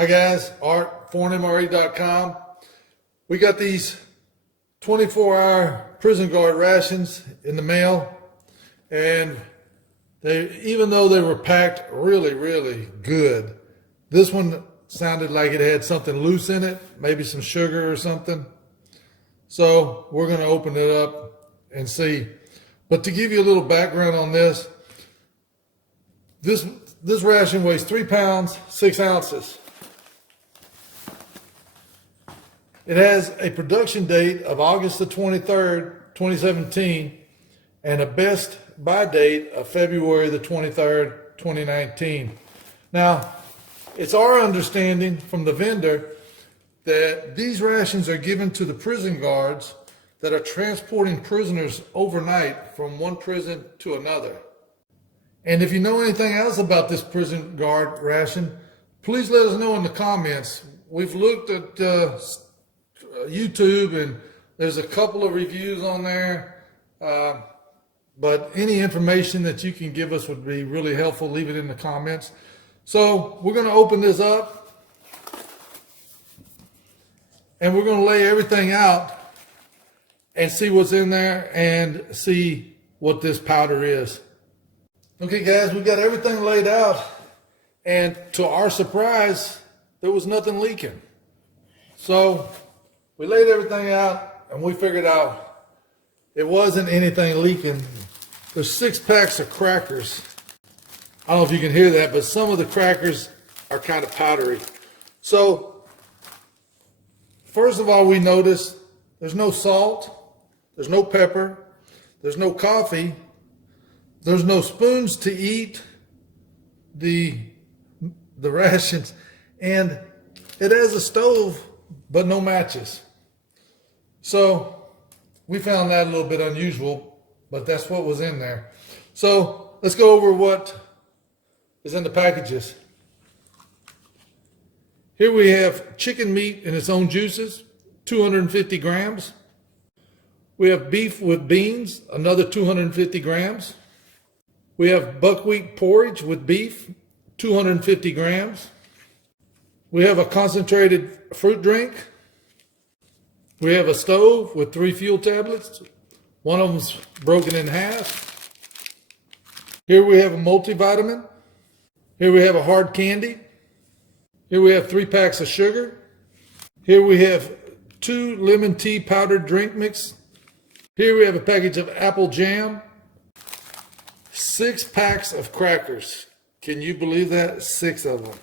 Hi guys, Art, ForeignMRE.com. We got these 24-hour prison guard rations in the mail, and even though they were packed really good, this one sounded like it had something loose in it, maybe some sugar or something. So we're going to open it up and see. But to give you a little background on this ration weighs 3 pounds, 6 ounces. It has a production date of August the 23rd, 2017, and a best buy date of February the 23rd, 2019. Now, it's our understanding from the vendor that these rations are given to the prison guards that are transporting prisoners overnight from one prison to another. And if you know anything else about this prison guard ration, please let us know in the comments. We've looked at YouTube, and there's a couple of reviews on there, but any information that you can give us would be really helpful. Leave it in the comments. So we're going to open this up, and we're going to lay everything out and see what's in there and see what this powder is. Okay guys, we got everything laid out, and to our surprise, there was nothing leaking. So we laid everything out, and we figured out it wasn't anything leaking. There's 6 packs of crackers. I don't know if you can hear that, but some of the crackers are kind of powdery. So, first of all, we notice there's no salt, there's no pepper, there's no coffee, there's no spoons to eat the rations, and it has a stove, but no matches. So we found that a little bit unusual, but that's what was in there. So let's go over what is in the packages. Here we have chicken meat in its own juices, 250 grams. We have beef with beans, another 250 grams. We have buckwheat porridge with beef, 250 grams. We have a concentrated fruit drink. We have a stove with 3 fuel tablets. One of them's broken in half. Here we have a multivitamin. Here we have a hard candy. Here we have 3 packs of sugar. Here we have 2 lemon tea powdered drink mix. Here we have a package of apple jam. 6 packs of crackers. Can you believe that? 6 of them.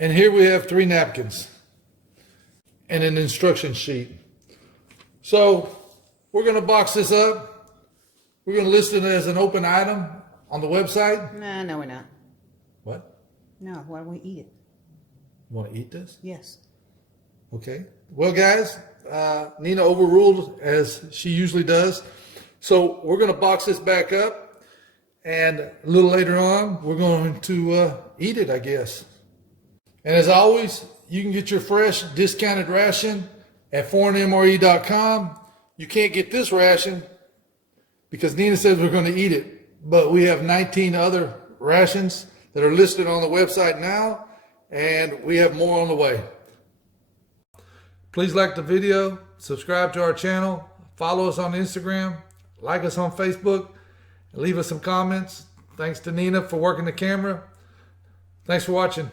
And here we have 3 napkins and an instruction sheet. So we're going to box this up. We're going to list it as an open item on the website. No, we're not. What? No, why don't we eat it? You want to eat this? Yes. Okay. Well, guys, Nina overruled as she usually does. So we're going to box this back up, and a little later on, we're going to eat it, I guess. And as always, you can get your fresh discounted ration at ForeignMRE.com. You can't get this ration because Nina says we're going to eat it, but we have 19 other rations that are listed on the website now, and we have more on the way. Please like the video, subscribe to our channel, follow us on Instagram, like us on Facebook, and leave us some comments. Thanks to Nina for working the camera. Thanks for watching.